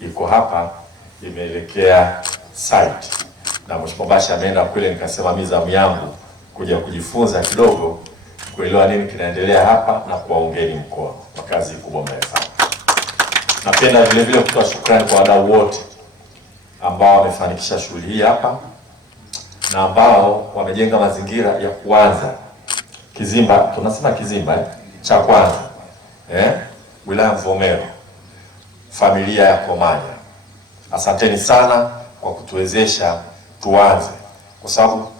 iko hapa imeelekea site, na Mheshimiwa Bashe ameenda kule, nikasema mimi zamu yangu kuja kujifunza kidogo, kuelewa nini kinaendelea hapa na kuwaongeni mkono kwa kazi kubwa mnayofanya. Napenda vile vile kutoa shukrani kwa wadau wote ambao wamefanikisha shughuli hii hapa na ambao wamejenga mazingira ya kuanza kizimba, tunasema kizimba cha kwanza wilaya Mvomero, familia ya Komanya. Asanteni sana kwa kutuwezesha tuanze, kwa sababu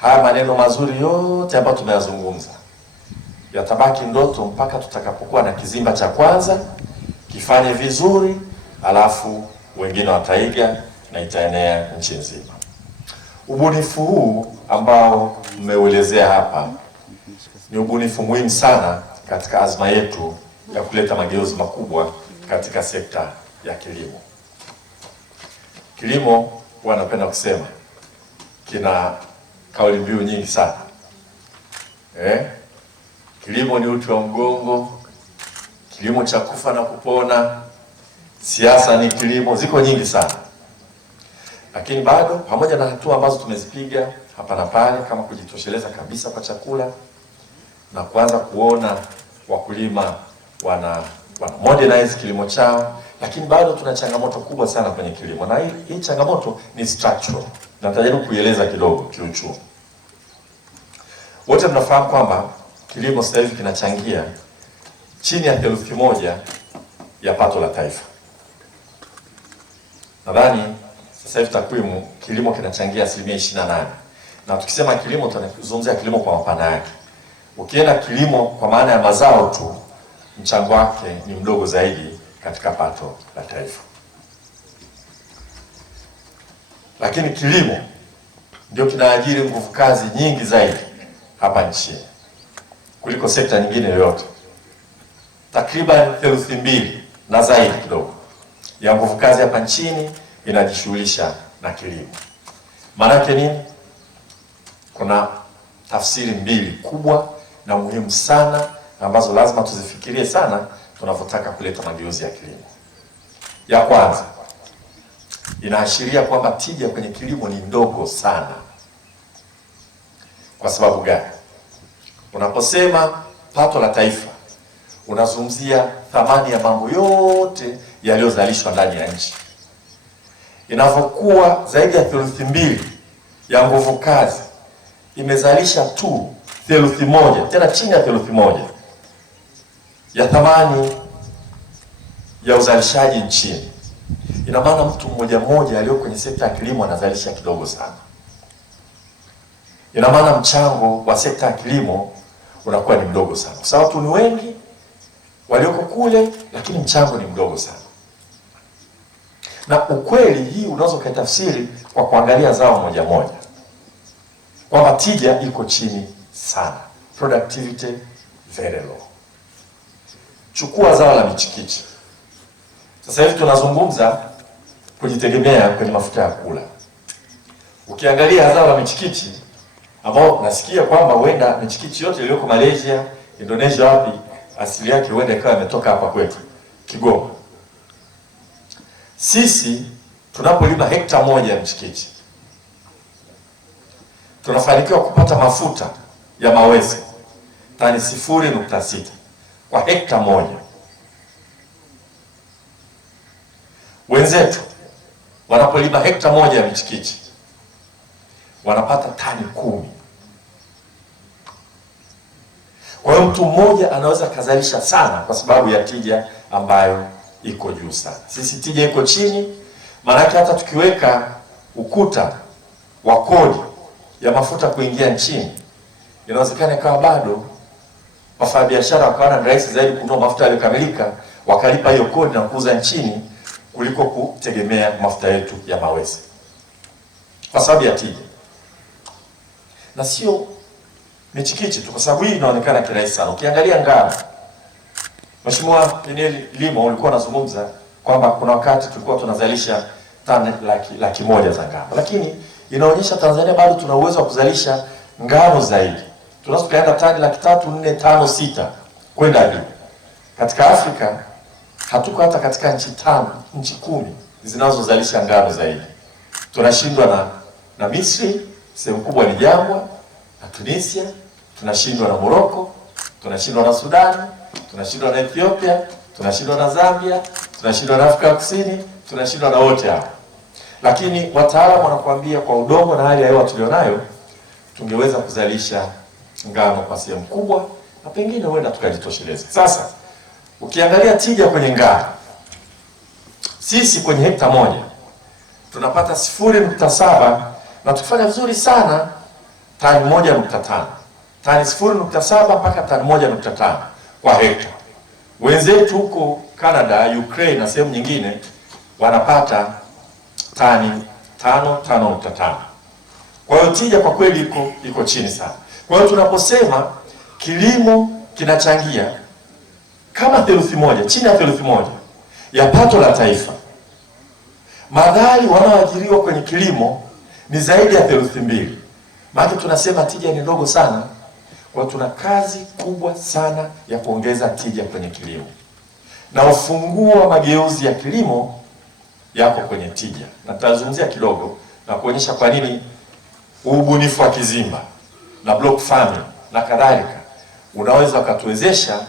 haya maneno mazuri yote ambayo tumeyazungumza yatabaki ndoto mpaka tutakapokuwa na kizimba cha kwanza kifanye vizuri, alafu wengine wataiga na itaenea nchi nzima. Ubunifu huu ambao mmeuelezea hapa ni ubunifu muhimu sana katika azma yetu ya kuleta mageuzi makubwa katika sekta ya kilimo. Kilimo huwa napenda kusema kina kauli mbiu nyingi sana. Kilimo ni uti wa mgongo, kilimo cha kufa na kupona, siasa ni kilimo, ziko nyingi sana. Lakini bado pamoja na hatua ambazo tumezipiga hapa na pale kama kujitosheleza kabisa kwa chakula na kuanza kuona wakulima wana modernize kilimo chao, lakini bado tuna changamoto kubwa sana kwenye kilimo, na hii changamoto ni structural. Na nitajaribu kuieleza kidogo kiuchumi. Wote mnafahamu kwamba kilimo sasa hivi kinachangia chini ya 1/3 ya pato la taifa. Nadhani sasa hivi takwimu, kilimo kinachangia 28%. Na tukisema kilimo tunazungumzia kilimo kwa mapana yake. Ukienda kilimo kwa maana ya mazao tu, mchango wake ni mdogo zaidi katika pato la taifa. Lakini kilimo ndio kinaajiri nguvu kazi nyingi zaidi hapa nchini kuliko sekta nyingine yoyote. Takriban 2/3 na zaidi kidogo ya nguvu kazi hapa nchini inajishughulisha na kilimo. Maana yake nini? Kuna tafsiri mbili kubwa na muhimu sana ambazo lazima tuzifikirie sana tunapotaka kuleta mageuzi ya kilimo. Ya kwanza, inaashiria kwamba tija kwenye kilimo ni ndogo sana. Kwa sababu gani? Unaposema pato la taifa, unazungumzia thamani ya mambo yote yaliyozalishwa ndani ya nchi. Inavyokuwa zaidi ya 2/3 ya nguvu kazi imezalisha tu 1/3, tena chini ya 1/3 ya thamani ya uzalishaji nchini. Ina maana mtu mmoja mmoja aliyo kwenye sekta ya kilimo anazalisha kidogo sana. Ina maana mchango wa sekta ya kilimo unakuwa ni mdogo sana, kwa sababu watu ni wengi walioko kule, lakini mchango ni mdogo sana. Na ukweli hii unaweza kutafsiri kwa kuangalia zao moja moja, kwamba tija iko chini sana, productivity very low. Chukua zao la michikichi. Sasa hivi tunazungumza kujitegemea kwenye mafuta ya kula. Ukiangalia zao la michikichi, ambao nasikia kwamba huenda michikichi yote iliyoko Malaysia, Indonesia, wapi asili yake huenda ikawa imetoka hapa kwetu Kigoma. Sisi tunapolima hekta moja ya mchikichi tunafanikiwa kupata mafuta ya mawese tani 0.6 kwa hekta moja. Wenzetu wanapolima hekta moja ya michikichi wanapata tani 10. Kwa hiyo mtu mmoja anaweza kazalisha sana kwa sababu ya tija ambayo iko juu sana. Sisi tija iko chini, maana hata tukiweka ukuta wa kodi ya mafuta kuingia nchini, inawezekana ikawa bado wafanyabiashara wakaona ni rahisi zaidi kununua mafuta yaliyokamilika, wakalipa hiyo kodi na kuuza nchini kuliko kutegemea mafuta yetu ya mawese, kwa sababu ya tija. Na sio michikichi tu, kwa sababu hii inaonekana kirahisi sana. Ukiangalia ngano, Mheshimiwa Limo ulikuwa unazungumza kwamba kuna wakati tulikuwa tunazalisha tani 100,000 za ngano, lakini inaonyesha Tanzania bado tuna uwezo wa kuzalisha ngano zaidi. Tunaweza kaenda tani 300,000, 400,000, 500,000 kwenda juu. Katika Afrika hatuko hata katika nchi 10 zinazozalisha ngano zaidi. Tunashindwa na Misri, sehemu kubwa ni jangwa, na Tunisia, tunashindwa na Morocco, tunashindwa na Sudan, tunashindwa na Ethiopia, tunashindwa na Zambia, tunashindwa na Afrika Kusini, tunashindwa na wote hao. Lakini wataalamu wanakuambia kwa udongo na hali ya hewa tulionayo tungeweza kuzalisha ngano kwa sehemu kubwa na pengine huenda tukajitosheleza. Sasa ukiangalia tija kwenye ngano, sisi kwenye hekta moja tunapata 0.7 na tukifanya vizuri sana tani 1.5. Tani 0.7 mpaka tani 1.5 kwa hekta. Wenzetu huko Canada, Ukraine na sehemu nyingine wanapata tani 5.5. Kwa hiyo tija kwa kweli iko chini sana. Kwa hiyo tunaposema kilimo kinachangia kama theluthi moja, chini ya theluthi moja ya pato la taifa, madhali wanaoajiriwa kwenye kilimo ni zaidi ya theluthi mbili. Maana tunasema tija ni ndogo sana. Kwa tuna kazi kubwa sana ya kuongeza tija kwenye kilimo, na ufunguo wa mageuzi ya kilimo yako kwenye tija, na tutazungumzia kidogo na kuonyesha kwa nini ubunifu wa kizimba na block farming na kadhalika unaweza ukatuwezesha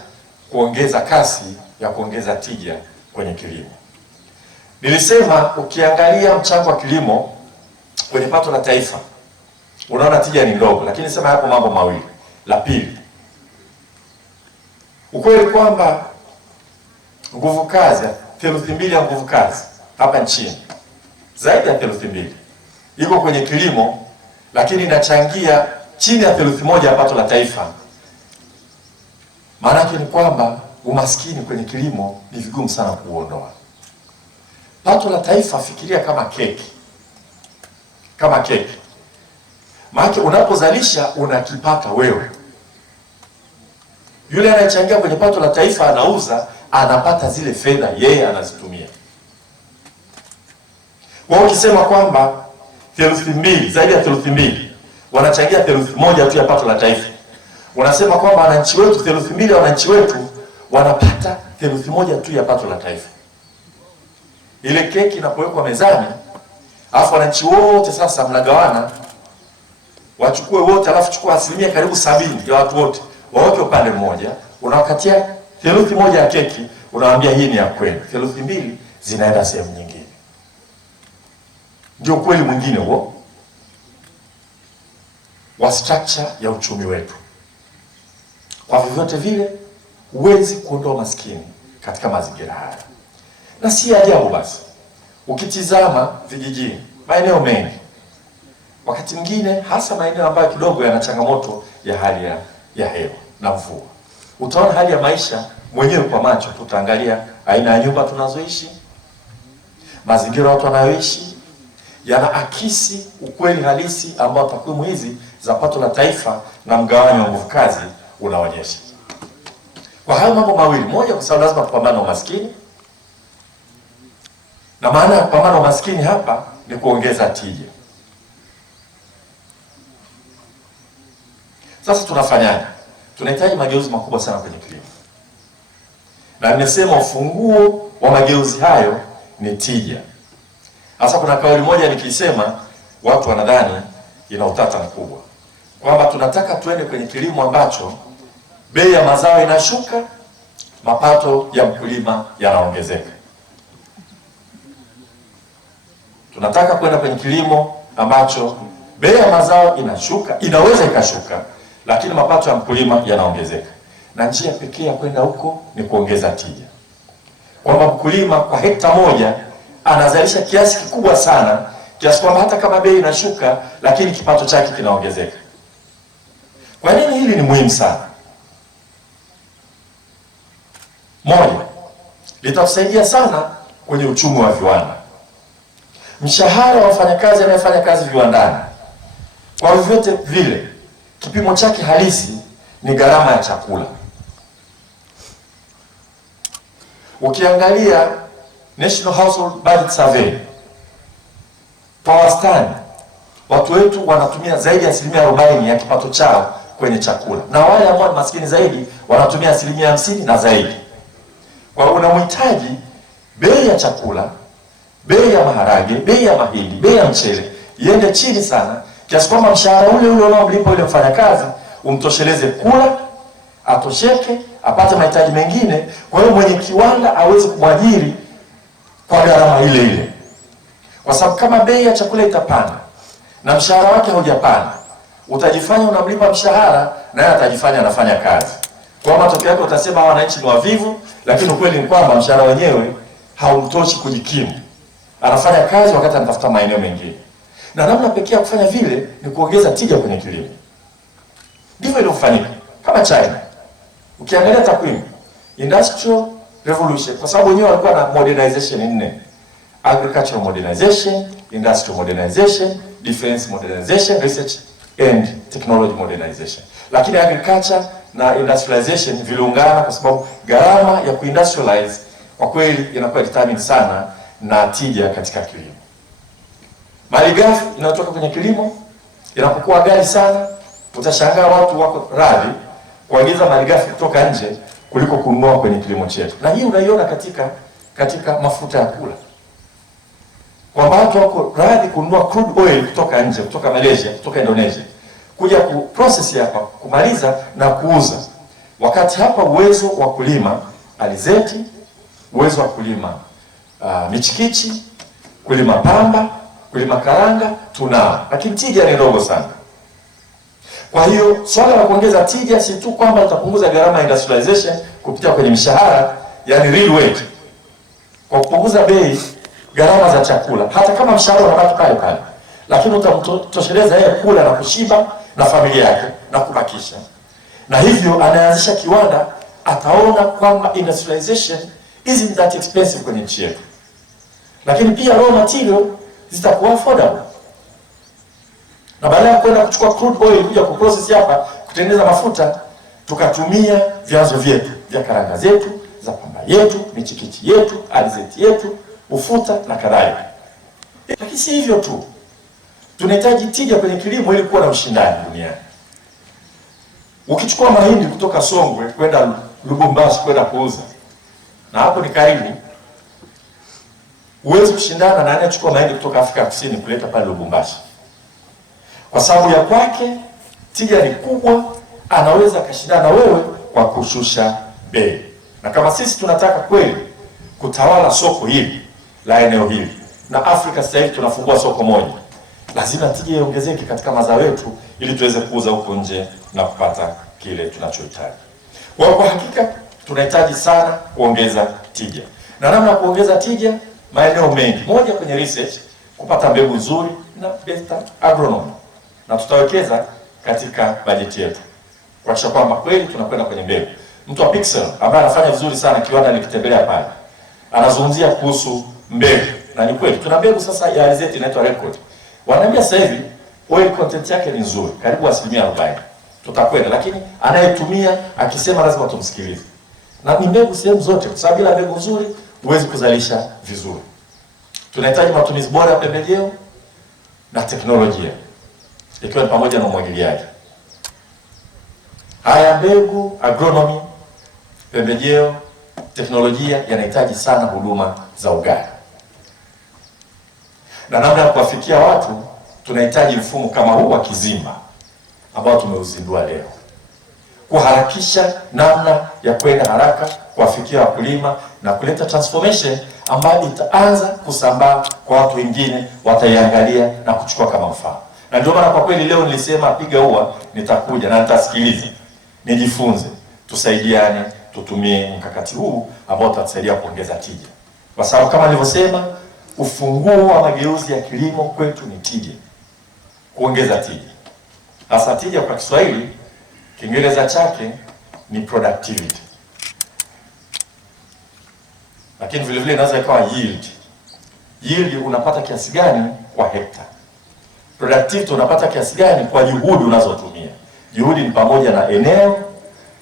kuongeza kasi ya kuongeza tija kwenye kilimo. Nilisema ukiangalia mchango wa kilimo kwenye pato la taifa unaona tija ni ndogo, lakini sema hapo mambo mawili. La pili, ukweli kwamba nguvu kazi, theluthi mbili ya nguvu kazi hapa nchini, zaidi ya theluthi mbili iko kwenye kilimo, lakini inachangia chini ya theluthi moja ya pato la taifa. Maana yake ni kwamba umaskini kwenye kilimo ni vigumu sana kuondoa. Pato la taifa fikiria kama keki. Kama keki. Maana unapozalisha unakipata wewe. Yule anayechangia kwenye pato la taifa anauza, anapata zile fedha yeye anazitumia. Kwa ukisema kwamba theluthi mbili, zaidi ya theluthi mbili wanachangia theluthi moja tu ya pato la taifa, unasema kwamba wananchi wetu, theluthi mbili ya wananchi wetu wanapata theluthi moja tu ya pato la taifa. Ile keki inapowekwa mezani, alafu wananchi wote sasa mnagawana, wachukue wote, alafu chukua asilimia karibu 70 ya watu wote waweke upande mmoja, unawakatia theluthi moja ya keki, unawaambia hii ni ya kwenu, theluthi mbili zinaenda sehemu nyingine. Ndio kweli mwingine huo wa structure ya uchumi wetu. Kwa vyovyote vile huwezi kuondoa maskini katika mazingira haya. Na si ajabu basi ukitizama vijijini, maeneo mengi, wakati mwingine hasa maeneo ambayo kidogo yana changamoto ya hali ya hewa na mvua, utaona hali ya maisha mwenyewe kwa macho. Tutaangalia aina ya nyumba tunazoishi, mazingira watu wanayoishi, yanaakisi ukweli halisi ambao takwimu hizi za pato la taifa na mgawanyo wa nguvu kazi unaonyesha. Kwa hayo mambo mawili, moja, kwa sababu lazima kupambana na umaskini, na maana ya kupambana na umaskini hapa ni kuongeza tija. Sasa tunafanyaje? Tunahitaji mageuzi makubwa sana kwenye kilimo, na nimesema ufunguo wa mageuzi hayo ni tija. Sasa kuna kauli moja nikisema watu wanadhani ina utata mkubwa, kwamba tunataka tuende kwenye kilimo ambacho bei ya mazao inashuka, mapato ya mkulima yanaongezeka. Tunataka kwenda kwenye kilimo ambacho bei ya mazao inashuka, inaweza ikashuka, lakini mapato ya mkulima yanaongezeka. Na njia pekee ya kwenda huko ni kuongeza tija, kwamba mkulima kwa hekta moja anazalisha kiasi kikubwa sana, kiasi kwamba hata kama bei inashuka, lakini kipato chake kinaongezeka. Kwa nini hili ni muhimu sana? Moja, litatusaidia sana kwenye uchumi wa viwanda. Mshahara wa wafanyakazi anayefanya kazi viwandani, kwa vyovyote vile, kipimo chake halisi ni gharama ya chakula. Ukiangalia National Household Budget Survey, kwa wastani watu wetu wanatumia zaidi ya 40% ya kipato chao kwenye chakula, na wale ambao ni maskini zaidi wanatumia 50% na zaidi. Kwa unamhitaji bei ya chakula, bei ya maharage, bei ya mahindi, bei ya mchele iende chini sana, kiasi kwamba mshahara ule ule unaomlipa yule mfanyakazi umtosheleze kula, atosheke, apate mahitaji mengine. Kwa hiyo mwenye kiwanda aweze kumwajiri kwa gharama ile ile. Kwa sababu kama bei ya chakula itapanda na mshahara wake haujapanda, utajifanya unamlipa mshahara naye atajifanya anafanya kazi. Kwa matokeo yake utasema wananchi ni wavivu, lakini ukweli ni kwamba mshahara wenyewe haumtoshi kujikimu. Anafanya kazi wakati anatafuta maeneo mengine. Na namna pekee ya kufanya vile ni kuongeza tija kwenye kilimo. Ndivyo ilifanyika kama China. Ukiangalia takwimu, Industrial Revolution, kwa sababu wenyewe walikuwa na modernization 4. Agricultural modernization, industrial modernization, defense modernization, research and technology modernization. Lakini agriculture na industrialization viliungana kwa sababu gharama ya kuindustrialize kwa kweli inakuwa determined sana na tija katika kilimo. Malighafi inayotoka kwenye kilimo inapokuwa ghali sana, utashangaa watu wako radhi kuagiza malighafi kutoka nje kuliko kununua kwenye kilimo chetu. Na hii unaiona katika mafuta ya kula. Kwa watu wako radhi kununua crude oil kutoka nje, kutoka Malaysia, kutoka Indonesia, kuja kuprocess hapa, kumaliza na kuuza. Wakati hapa uwezo wa kulima alizeti, uwezo wa kulima michikichi, kulima pamba, kulima karanga tunao, lakini tija ni ndogo sana. Kwa hiyo swala la kuongeza tija si tu kwamba tutapunguza gharama ya industrialization kupitia kwenye mishahara, yani real wage, kwa kupunguza bei gharama za chakula, hata kama mshahara unabaki pale pale, lakini utamtosheleza yeye kula na kushiba na familia yake na kubakisha. Na hivyo anaanzisha kiwanda, ataona kwamba industrialization isn't that expensive kwenye nchi yetu. Lakini pia raw material zitakuwa affordable. Na baada ya kwenda kuchukua crude oil kuja kuprocess hapa kutengeneza mafuta, tukatumia vyanzo vyetu vya karanga zetu, za pamba yetu, michikichi yetu, alizeti yetu, ufuta na kadhalika. Lakini si hivyo tu. Tunahitaji tija kwenye kilimo ili kuwa na ushindani duniani. Ukichukua mahindi kutoka Songwe kwenda Lubumbashi kwenda kuuza, na hapo ni karibu, huwezi kushindana na anayechukua mahindi kutoka Afrika Kusini kuleta pale Lubumbashi. Kwa sababu ya kwake tija ni kubwa, anaweza kashindana wewe kwa kushusha bei. Na kama sisi tunataka kweli kutawala soko hili la eneo hili, na Afrika sasa hivi tunafungua soko moja, lazima tija iongezeke katika mazao yetu ili tuweze kuuza huko nje na kupata kile tunachohitaji. Kwa hakika tunahitaji sana kuongeza tija. Na namna ya kuongeza tija maeneo mengi. Moja, kwenye research, kupata mbegu nzuri na better agronomy. Na tutawekeza katika bajeti yetu kuhakikisha kwamba kweli tunakwenda kwenye mbegu. Mtu wa Pixel ambaye anafanya vizuri sana kiwanda nikitembelea pale, anazungumzia kuhusu mbegu. Na ni kweli tuna mbegu sasa ya alizeti inaitwa Record. Wanaambia sasa hivi oil content yake ni nzuri, karibu 40%. Tutakwenda, lakini anayetumia akisema lazima tumsikilize. Na ni mbegu sehemu zote, kwa sababu bila mbegu nzuri huwezi kuzalisha vizuri. Tunahitaji matumizi bora ya pembejeo na teknolojia, ikiwa ni pamoja na umwagiliaji. Haya mbegu, agronomy, pembejeo, teknolojia yanahitaji sana huduma za ugani. Na namna ya kuwafikia watu, tunahitaji mfumo kama huu wa Kizimba ambao tumeuzindua leo, kuharakisha namna ya kwenda haraka kuwafikia wakulima na kuleta transformation ambayo itaanza kusambaa kwa watu wengine, wataiangalia na kuchukua kama mfano. Na ndio maana kwa kweli leo nilisema piga ua, nitakuja na nitasikiliza, nijifunze, tusaidiane, tutumie mkakati huu ambao utatusaidia kuongeza tija. Kwa sababu kama nilivyosema, ufunguo wa mageuzi ya kilimo kwetu ni tija, kuongeza tija. Hasa tija kwa Kiswahili, Kiingereza chake ni productivity. Lakini vile vile inaweza ikawa yield. Yield unapata kiasi gani kwa hekta. Productivity unapata kiasi gani kwa juhudi unazotumia. Juhudi ni pamoja na eneo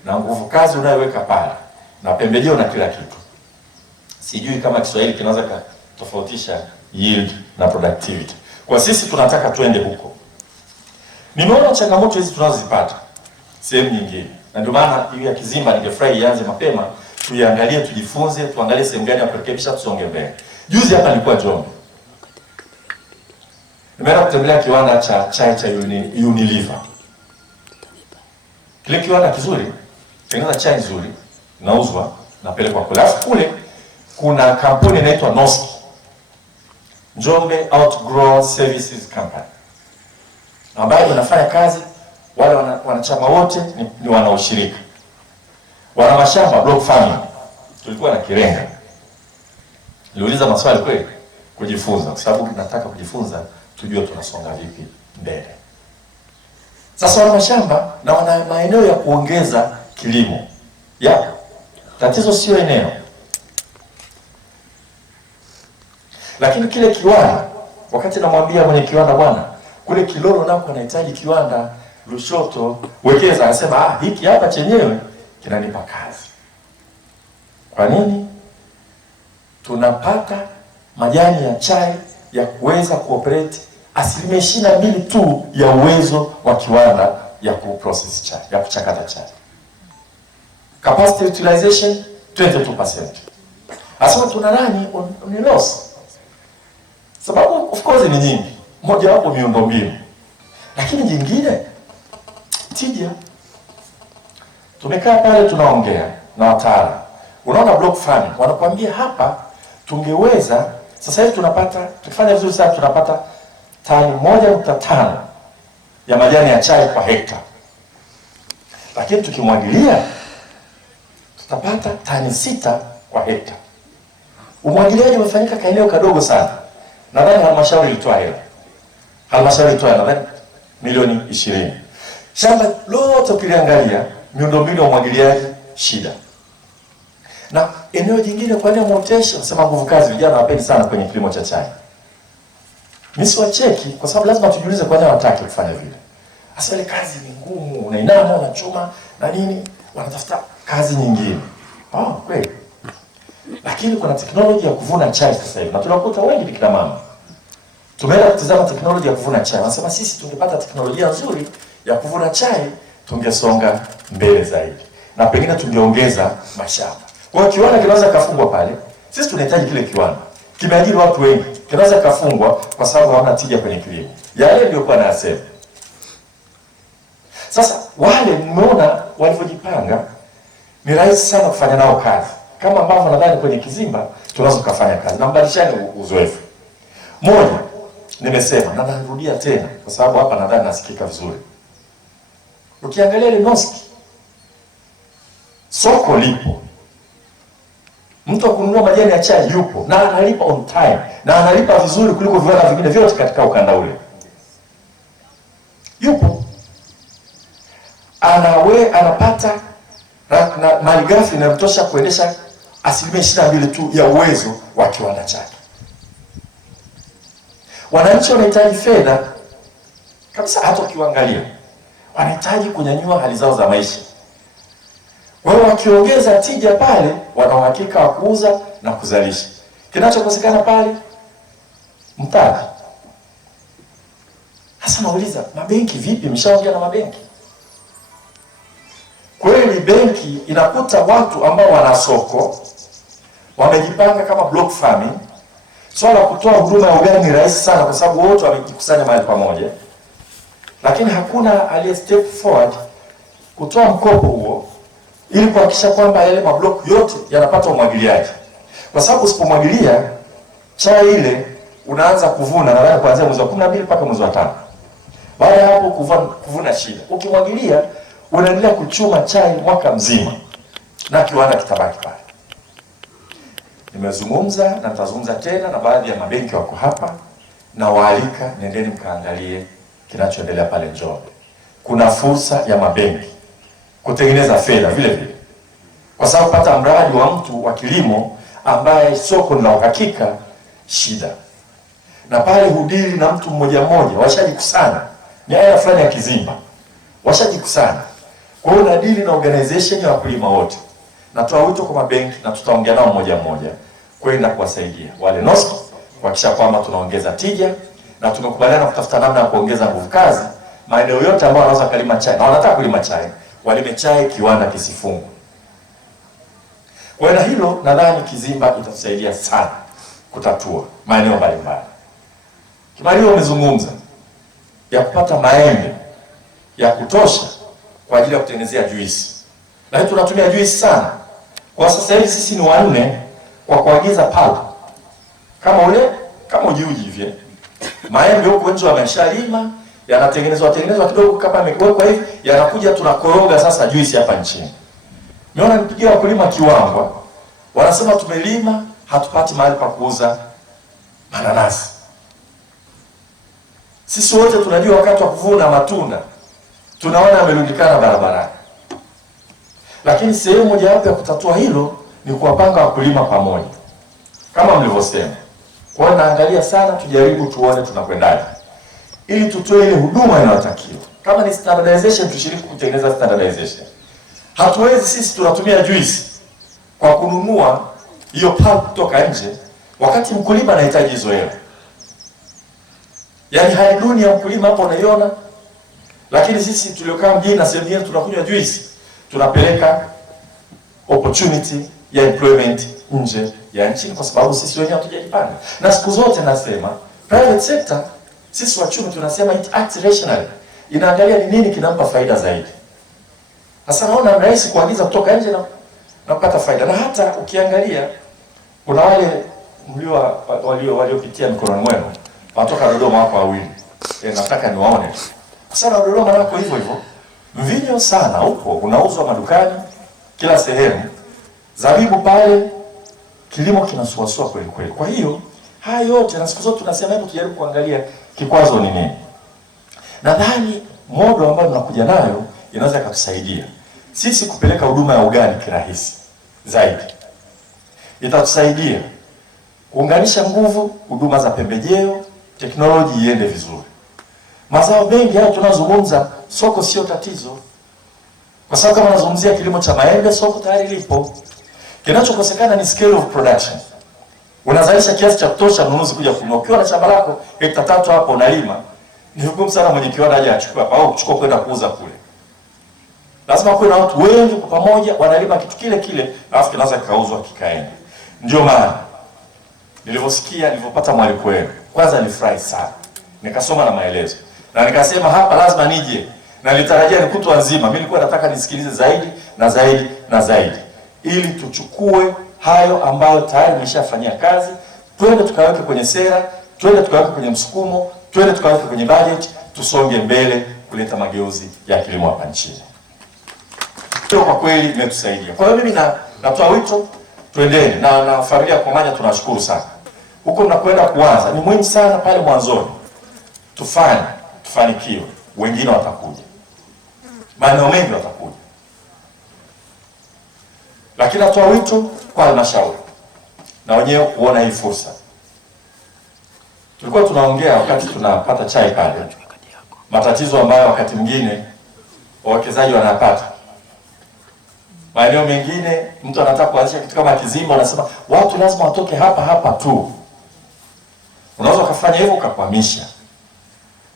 na nguvu kazi unayoweka pale na pembejeo na kila kitu. Sijui kama Kiswahili kinaweza kutofautisha yield na productivity. Kwa sisi tunataka twende huko. Nimeona changamoto hizi tunazozipata sehemu nyingine. Na ndio maana hiyo ya Kizimba ningefurahi ianze mapema tuiangalie, tujifunze, tuangalie sehemu gani ya kurekebisha, tusonge mbele. Juzi hapa nilikuwa Njombe. Nimeenda kutembelea kiwanda cha chai cha Unilever. Kile kiwanda kizuri, tengeneza chai nzuri, inauzwa, napelekwa kule. Alafu kule kuna kampuni inaitwa Noski, Njombe Outgrow Services Company, ambayo wanafanya kazi, wale wanachama wote ni wanaoshirika. Wana mashamba block farming. Tulikuwa na Kirenga. Niliuliza maswali kweli kujifunza, kwa sababu tunataka kujifunza tujue tunasonga vipi mbele. Sasa wana mashamba na wana maeneo ya kuongeza kilimo. Tatizo sio eneo. Lakini kile kiwanda, wakati namwambia mwenye kiwanda, bwana, kule Kilolo nako anahitaji kiwanda, Lushoto wekeza, anasema hiki hapa chenyewe kinanipa kazi. Kwa nini? Tunapata majani ya chai ya kuweza kuoperate 22% tu ya uwezo wa kiwanda ya kuprocess chai, ya kuchakata chai. Capacity utilization 22%. Asema tunarani on loss. Sababu of course ni nyingi. Moja wapo miundombinu. Lakini jingine tija. Tumekaa pale tunaongea na wataalamu. Unaona block farming, wanakuambia hapa tungeweza, sasa hivi tunapata, tukifanya vizuri sana tunapata tani 1.5 ya majani ya chai kwa hekta. Lakini tukimwagilia tutapata tani 6 kwa hekta. Umwagiliaji umefanyika kwa eneo kadogo sana. Nadhani halmashauri ilitoa hela. Halmashauri ilitoa nadhani milioni 20. Shamba lote ukiliangalia miundombinu ya umwagiliaji shida. Na eneo jingine kwa nini muotesha, nasema nguvu kazi, vijana wapendi sana kwenye kilimo cha chai. Mimi siwacheki kwa sababu lazima tujiulize kwa nini wanataka kufanya vile. Hasa ile kazi ni ngumu, unainama, unachuma na nini, wanatafuta kazi nyingine. Kweli. Lakini kuna teknolojia ya kuvuna chai sasa hivi. Na tunakuta wengi ni kina mama. Tumeenda kutazama teknolojia ya kuvuna chai. Wanasema sisi tungepata teknolojia nzuri ya kuvuna chai, tungesonga mbele zaidi. Na pengine tungeongeza mashamba. Kwa hiyo kiwanda kinaweza kafungwa pale. Sisi tunahitaji kile kiwanda. Kimeajiri watu wengi. Kinaweza kafungwa kwa sababu hawana tija kwenye kilimo. Yale ndio kwa nasema. Sasa wale mmeona walivyojipanga, ni rahisi sana kufanya nao kazi. Kama ambavyo nadhani kwenye Kizimba tunaweza kufanya kazi na mbadilishane uzoefu. Moja, nimesema na narudia tena kwa sababu hapa nadhani nasikika vizuri. Ukiangalia ile Noski, soko lipo. Mtu akununua majani ya chai yupo na analipa on time na analipa vizuri kuliko viwanda vingine vyote katika ukanda ule. Yupo. Anapata na malighafi inayotosha kuendesha 22% tu ya uwezo wa kiwanda chake. Wananchi wanahitaji fedha kabisa, hata ukiangalia wanahitaji kunyanyua hali zao za maisha. Wao wakiongeza tija pale, wana uhakika wa kuuza na kuzalisha. Kinachokosekana pale mtaji. Sasa nauliza, mabenki vipi? Mshaongea na mabenki? Kweli benki inakuta watu ambao wana soko wamejipanga kama block farming. Swala kutoa huduma ya ugani ni rahisi sana kwa sababu wote wamejikusanya mahali pamoja. Lakini hakuna aliye step forward kutoa mkopo huo ili kuhakikisha kwamba yale mablock yote yanapata umwagiliaji. Kwa sababu usipomwagilia chai ile unaanza kuvuna nadhani kuanzia mwezi wa 12 mpaka mwezi wa 5. Baada ya hapo kuvuna shida. Ukimwagilia unaendelea kuchuma chai mwaka mzima na kiwanda kitabaki pale. Nimezungumza na nitazungumza tena na baadhi ya mabenki wako hapa na waalika, nendeni mkaangalie kinachoendelea pale Njombe. Kuna fursa ya mabenki kutengeneza fedha vile vile. Kwa sababu pata mradi wa mtu wa kilimo ambaye soko ni la uhakika shida. Na pale hudili na mtu mmoja mmoja, washajikusanya. Ni aina fulani ya Kizimba. Washajikusanya. Kwa hiyo unadili na organization ya wakulima wote. Natoa wito kwa mabenki na tutaongea nao mmoja mmoja kwenda kuwasaidia wale Noski kuhakikisha kwamba tunaongeza tija, na tumekubaliana kutafuta namna ya kuongeza nguvu kazi maeneo yote ambayo wanaweza kulima chai na wanataka kulima chai, walime chai, kiwanda kisifungwe. Kwa hiyo hilo nadhani Kizimba itatusaidia sana kutatua maeneo mbalimbali. Kimario umezungumza ya kupata maembe ya kutosha kwa ajili ya kutengenezea juisi. Na tunatumia juisi sana. Kwa sasa hivi sisi ni wanne kwa kuagiza pulp. Kama ujiuji hivi. Maembe huko nje wameshalima, yanatengenezwa kidogo kama yamewekwa hivi, yanakuja tunakoroga sasa juisi hapa nchini. Niona nipigia wakulima Kiwangwa, wanasema tumelima hatupati mahali pa kuuza mananasi. Sisi wote tunajua wakati wa kuvuna matunda tunaona yamerundikana barabarani. Lakini sehemu moja ya kutatua hilo ni kuwapanga wakulima pamoja. Kama mlivyosema. Kwa hiyo naangalia sana, tujaribu tuone tunakwendaje ili tutoe ile huduma inayotakiwa. Kama ni standardization, tushiriki kutengeneza standardization. Hatuwezi sisi tunatumia juice kwa kununua hiyo pulp kutoka nje wakati mkulima anahitaji hizo hela. Yaani hali duni ya mkulima hapo unaiona. Lakini sisi tuliokaa mjini na sehemu nyingine tunakunywa juice, tunapeleka opportunity ya employment nje ya nchi kwa sababu sisi wenyewe hatujajipanga. Na siku zote nasema private sector, sisi wachumi tunasema it acts rationally. Inaangalia ni nini kinampa faida zaidi. Sasa naona rahisi kuagiza kutoka nje na kupata faida. Na hata ukiangalia kuna wale waliopitia mikononi mwenu watoka Dodoma hapo wawili. Nataka niwaone. Sasa Dodoma nako hivyo hivyo. Mvinyo sana upo, unauzwa madukani kila sehemu. Zabibu pale, kilimo kinasuasua kweli kweli. Kwa hiyo haya yote na siku zote tunasema hebu tujaribu kuangalia kikwazo ni nini. Nadhani modo ambayo tunakuja nayo inaweza kutusaidia sisi kupeleka huduma ya ugani kirahisi zaidi. Itatusaidia kuunganisha nguvu huduma za pembejeo, teknolojia iende vizuri. Mazao mengi haya tunazungumza, soko sio tatizo. Kwa sababu kama nazungumzia kilimo cha maembe, soko tayari lipo. Kinachokosekana ni scale of production. Unazalisha kiasi cha kutosha mnunuzi kuja kununua. Ukiwa na shamba lako hekta 3 hapo unalima, ni vigumu sana mwenye kiwanda aje achukue hapa au kuchukua kwenda kuuza kule. Lazima kuwe na watu wengi kwa pamoja wanalima kitu kile kile, alafu kinaanza kikauzwa kikaenda. Ndio maana nilipopata mwaliko wenu, kwanza nilifurahi sana. Nikasoma na maelezo. Na nikasema hapa lazima nije. Na nilitarajia ni kutwa nzima. Mimi nilikuwa nataka nisikilize zaidi na zaidi na zaidi. Ili tuchukue hayo ambayo tayari nimeshafanyia kazi, twende tukaweke kwenye sera, twende tukaweke kwenye msukumo, twende tukaweke kwenye budget, tusonge mbele kuleta mageuzi ya kilimo hapa nchini. Hiyo kwa kweli imetusaidia. Kwa hiyo mimi natoa wito twendeni na familia kwa Manya tunashukuru sana. Huko mnakwenda kuanza ni muhimu sana pale mwanzoni. Tufanikiwe. Wengine watakuja. Maeneo mengi watakuja. Lakini natoa wito kwa halmashauri na wenyewe kuona hii fursa. Tulikuwa tunaongea wakati tunapata chai pale, matatizo ambayo wakati mwingine wawekezaji wanapata. Maeneo mengine mtu anataka kuanzisha kitu kama Kizimba, anasema watu lazima watoke hapa tu. Unaweza kufanya hivyo ukakwamisha.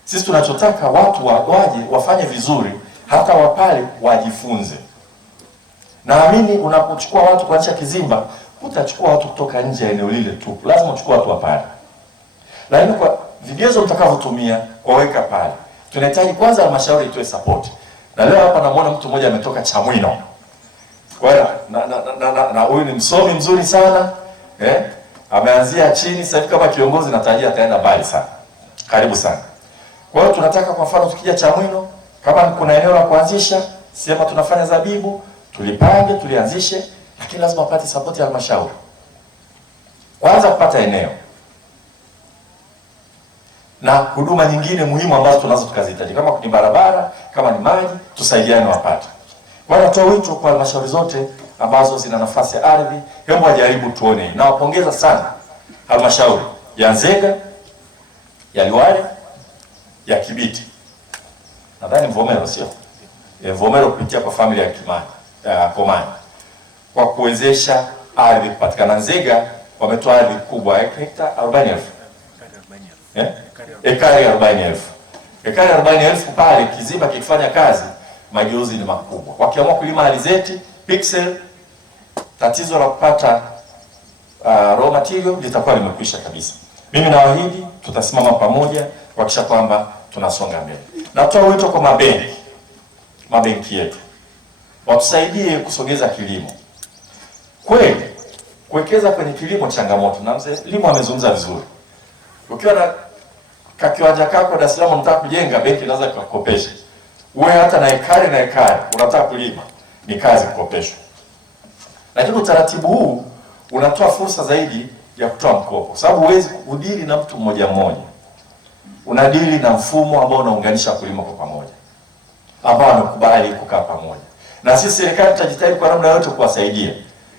Sisi tunachotaka watu waje wafanye vizuri, hata wapale wajifunze. Naamini unapochukua watu kuanzisha Kizimba, utachukua watu kutoka nje ya eneo lile tu. Lazima uchukue watu wapale. Lakini kwa vigezo mtakavyotumia kuweka pale, tunahitaji kwanza halmashauri itoe support. Na leo hapa namuona mtu mmoja ametoka Chamwino. Kwa hiyo na huyu ni msomi mzuri sana. Ameanzia chini, sasa kama kiongozi natarajia ataenda mbali sana. Karibu sana. Kwa hiyo tunataka kwa mfano tukija Chamwino, kama kuna eneo la kuanzisha, sema tunafanya zabibu, tulipange, tulianzishe, lakini lazima upate support ya halmashauri. Kwanza kupata eneo. Na huduma nyingine muhimu ambazo tunazo tukazihitaji, kama ni barabara, kama ni maji, tusaidiane wapate. Kwa hiyo natoa wito kwa halmashauri zote ambazo zina nafasi ya ardhi, hebu wajaribu tuone. Na wapongeza sana halmashauri ya Nzega, ya Liwale, ya Kibiti. Nadhani Mvomero sio? Mvomero kupitia kwa familia ya Komani. Kwa kuwezesha ardhi kupatikana. Nzega wametoa ardhi kubwa hekta 40,000. Ekari 40,000. Ekari 40,000 pale Kizimba kikifanya kazi, mageuzi ni makubwa. Wakiamua kulima alizeti, pixel, tatizo la kupata raw material litakuwa limekwisha kabisa. Mimi nawaahidi tutasimama pamoja kuhakikisha kwamba tunasonga mbele. Natoa wito kwa mabenki yetu watusaidie kusogeza kilimo. Kweli kuwekeza kwenye kilimo changamoto, na mzee Limo amezungumza vizuri. Ukiwa na kiwanja kako Dar es Salaam unataka kujenga, benki inaweza kukopesha. Wewe hata na ekari unataka kulima, ni kazi kukopeshwa. Lakini utaratibu huu unatoa fursa zaidi ya kutoa mkopo, sababu huwezi kudili na mtu mmoja mmoja. Unadili na mfumo ambao unaunganisha kulima kwa pamoja, ambao wanakubali kukaa pamoja. Na sisi serikali tutajitahidi kwa namna yote kuwasaidia.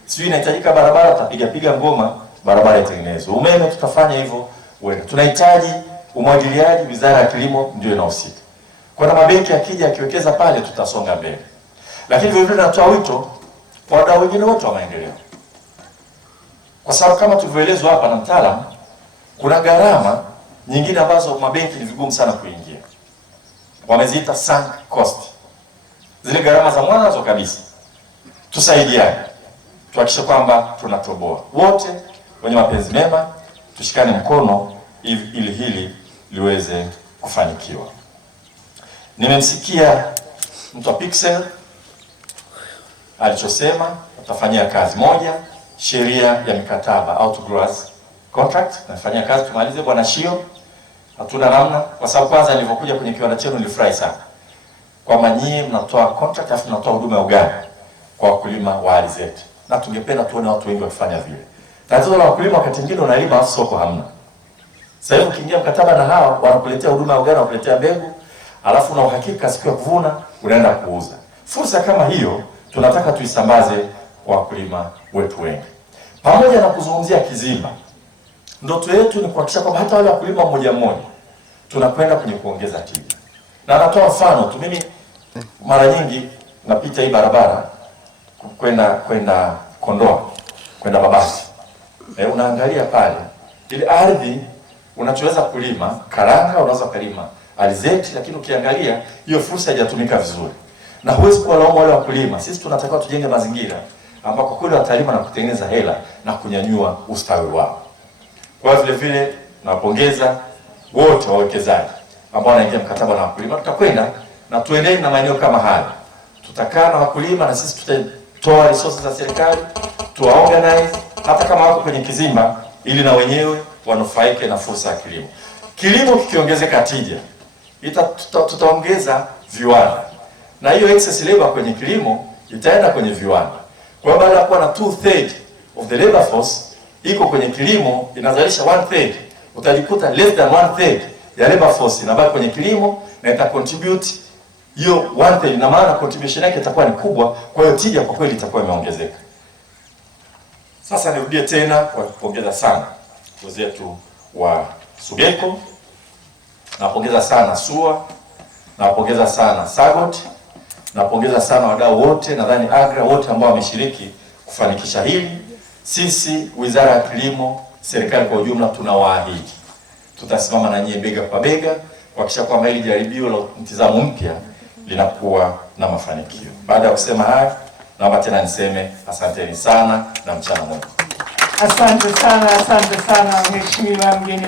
Sisi inahitajika barabara, tutapiga ngoma barabara itengenezwe. Umeme tutafanya hivyo. Tunahitaji umwagiliaji, Wizara ya Kilimo ndio inahusika. Kwa na mabenki akija akiwekeza pale tutasonga mbele. Lakini vile vile natoa wito kwa wadau wengine wote wa maendeleo. Kwa sababu kama tulivyoelezwa hapa na mtaalamu, kuna gharama nyingine ambazo mabenki ni vigumu sana kuingia. Wameziita sunk cost. Zile gharama za mwanzo kabisa. Tusaidiane. Tuhakikishe kwamba tunatoboa. Wote wenye mapenzi mema tushikane mkono ili hili liweze kufanikiwa. Nimemsikia mtu wa Pixel alichosema tutafanyia kazi moja, sheria ya mikataba outgrowers contract nafanyia kazi tumalize. Bwana Shio, hatuna namna, kwa sababu kwanza nilipokuja kwenye kiwanda chenu nilifurahi sana kwamba nyinyi mnatoa contract afu mnatoa huduma ya ugani kwa wakulima wa alizeti, na tungependa tuone watu wengi wakifanya vile. Tatizo la wakulima wakati mwingine unalima afu soko hamna. Sasa hivi ukiingia mkataba na hawa wanakuletea huduma ya ugani, wanakuletea mbegu, alafu na uhakika siku ya kuvuna unaenda kuuza. Fursa kama hiyo tunataka tuisambaze kwa wakulima wetu wengi. Pamoja na kuzungumzia kizimba, ndoto yetu ni kuhakikisha kwamba hata wale wakulima mmoja mmoja tunakwenda kwenye kuongeza tija. Na natoa mfano tu, mimi mara nyingi napita hii barabara kwenda Kondoa, kwenda Babati. Unaangalia pale ile ardhi unachoweza kulima karanga, unaweza kulima alizeti, lakini ukiangalia hiyo fursa haijatumika vizuri. Na huwezi kuwalaumu wale wakulima. Sisi tunatakiwa tujenge mazingira ambako kweli watalima na kutengeneza hela na kunyanyua ustawi wao. Kwa vile vile nawapongeza wote wawekezaji ambao wanaingia mkataba na wakulima. Tutakwenda na tuendelee na maeneo kama haya. Tutakaa na wakulima na sisi tutatoa resources za serikali, tuwaorganize hata kama wako kwenye kizimba, ili na wenyewe wanufaike na fursa ya kilimo. Kilimo kikiongezeka tija, tutaongeza viwanda. Na hiyo excess labor kwenye kilimo itaenda kwenye viwanda. Kwa baada ya kuwa na 2/3 of the labor force iko kwenye kilimo inazalisha 1/3, utajikuta less than 1/3 ya labor force inabaki kwenye kilimo na ita contribute hiyo 1/3, na maana contribution yake itakuwa ni kubwa, kwa hiyo tija kwa kweli itakuwa imeongezeka. Sasa nirudie tena kwa kupongeza sana wenzetu wa Sugeko, napongeza sana SUA, napongeza sana SAGOT, napongeza sana wadau wote, nadhani AGRA wote ambao wameshiriki kufanikisha hili. Sisi Wizara ya Kilimo, serikali kwa ujumla, tunawaahidi tutasimama na nyie bega kwa bega kuhakikisha kwamba hili jaribio la mtizamo mpya linakuwa na mafanikio. Baada ya kusema haya, naomba tena niseme asanteni sana na mchana mwema. Asante sana Mheshimiwa mgeni.